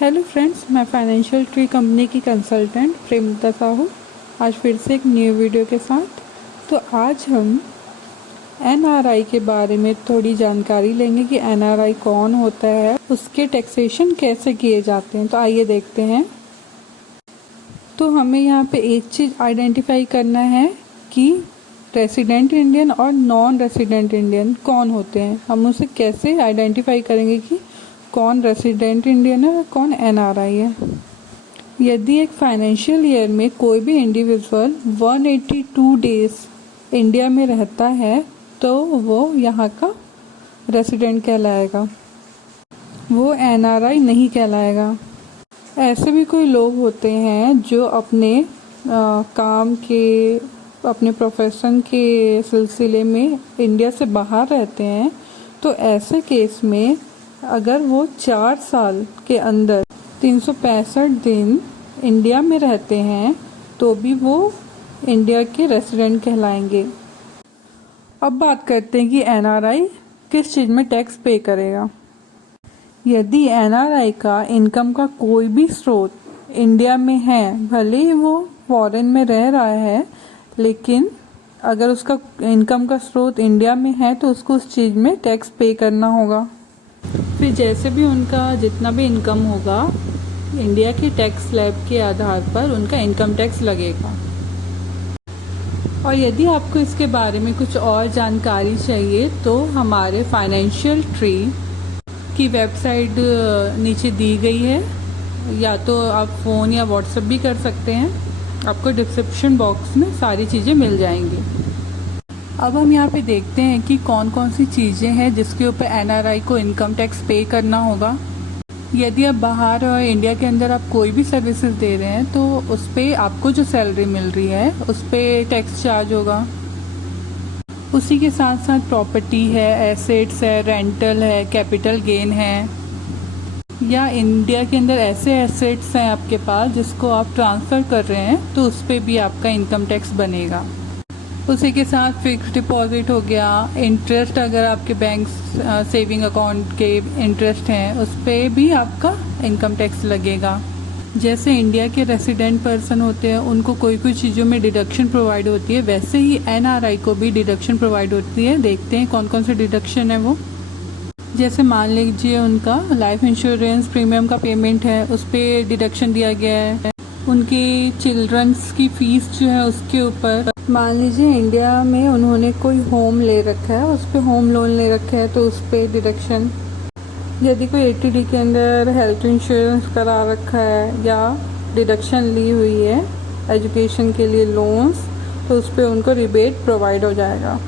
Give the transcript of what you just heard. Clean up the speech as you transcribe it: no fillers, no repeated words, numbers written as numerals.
Hello friends, मैं financial tree company की consultant Premlata Sahu आज फिर से एक न्यू वीडियो के साथ। तो आज हम एनआरआई के बारे में थोड़ी जानकारी लेंगे कि एनआरआई कौन होता है, उसके टैक्सेशन कैसे किए जाते हैं। तो आइए देखते हैं। तो हमें यहाँ पे एक चीज़ आइडेंटिफाई करना है कि रेसिडेंट इंडियन और नॉन रेसिडेंट इंडियन कौन होते हैं। हम उसे कैसे आइडेंटिफाई करेंगे कि कौन रेसिडेंट इंडियन है और कौन एनआरआई है। यदि एक फाइनेंशियल ईयर में कोई भी इंडिविजुअल 182 डेज इंडिया में रहता है तो वो यहाँ का रेसिडेंट कहलाएगा, वो एनआरआई नहीं कहलाएगा। ऐसे भी कोई लोग होते हैं जो अपने काम के, अपने प्रोफेशन के सिलसिले में इंडिया से बाहर रहते हैं। तो ऐसे केस में अगर वो 4 साल के अंदर 365 दिन इंडिया में रहते हैं तो भी वो इंडिया के रेसिडेंट कहलाएंगे। अब बात करते हैं कि एनआरआई किस चीज़ में टैक्स पे करेगा। यदि एनआरआई का इनकम का कोई भी स्रोत इंडिया में है, भले ही वो फॉरेन में रह रहा है, लेकिन अगर उसका इनकम का स्रोत इंडिया में है तो उसको उस चीज़ में टैक्स पे करना होगा। फिर जैसे भी उनका जितना भी इनकम होगा, इंडिया के टैक्स स्लैब के आधार पर उनका इनकम टैक्स लगेगा। और यदि आपको इसके बारे में कुछ और जानकारी चाहिए तो हमारे फाइनेंशियल ट्री की वेबसाइट नीचे दी गई है, या तो आप फ़ोन या व्हाट्सएप भी कर सकते हैं। आपको डिस्क्रिप्शन बॉक्स में सारी चीज़ें मिल जाएंगी। अब हम यहाँ पे देखते हैं कि कौन कौन सी चीज़ें हैं जिसके ऊपर एनआरआई को इनकम टैक्स पे करना होगा। यदि आप बाहर और इंडिया के अंदर आप कोई भी सर्विसेज दे रहे हैं तो उस पर आपको जो सैलरी मिल रही है उस पर टैक्स चार्ज होगा। उसी के साथ साथ प्रॉपर्टी है, एसेट्स है, रेंटल है, कैपिटल गेन है, या इंडिया के अंदर ऐसे एसेट्स हैं आपके पास जिसको आप ट्रांसफ़र कर रहे हैं तो उस पर भी आपका इनकम टैक्स बनेगा। उसी के साथ फिक्स डिपॉजिट हो गया, इंटरेस्ट अगर आपके बैंक सेविंग अकाउंट के इंटरेस्ट हैं उस पर भी आपका इनकम टैक्स लगेगा। जैसे इंडिया के रेसिडेंट पर्सन होते हैं उनको कोई कोई चीज़ों में डिडक्शन प्रोवाइड होती है, वैसे ही एनआरआई को भी डिडक्शन प्रोवाइड होती है। देखते हैं कौन कौन से डिडक्शन है वो। जैसे मान लीजिए उनका लाइफ इंश्योरेंस प्रीमियम का पेमेंट है, उस पर डिडक्शन दिया गया है। उनकी चिल्ड्रंस की फ़ीस जो है उसके ऊपर, मान लीजिए इंडिया में उन्होंने कोई होम ले रखा है, उस पर होम लोन ले रखा है तो उस पर डिडक्शन। यदि कोई 80D के अंदर हेल्थ इंश्योरेंस करा रखा है या डिडक्शन ली हुई है एजुकेशन के लिए लोन्स, तो उस पर उनको रिबेट प्रोवाइड हो जाएगा।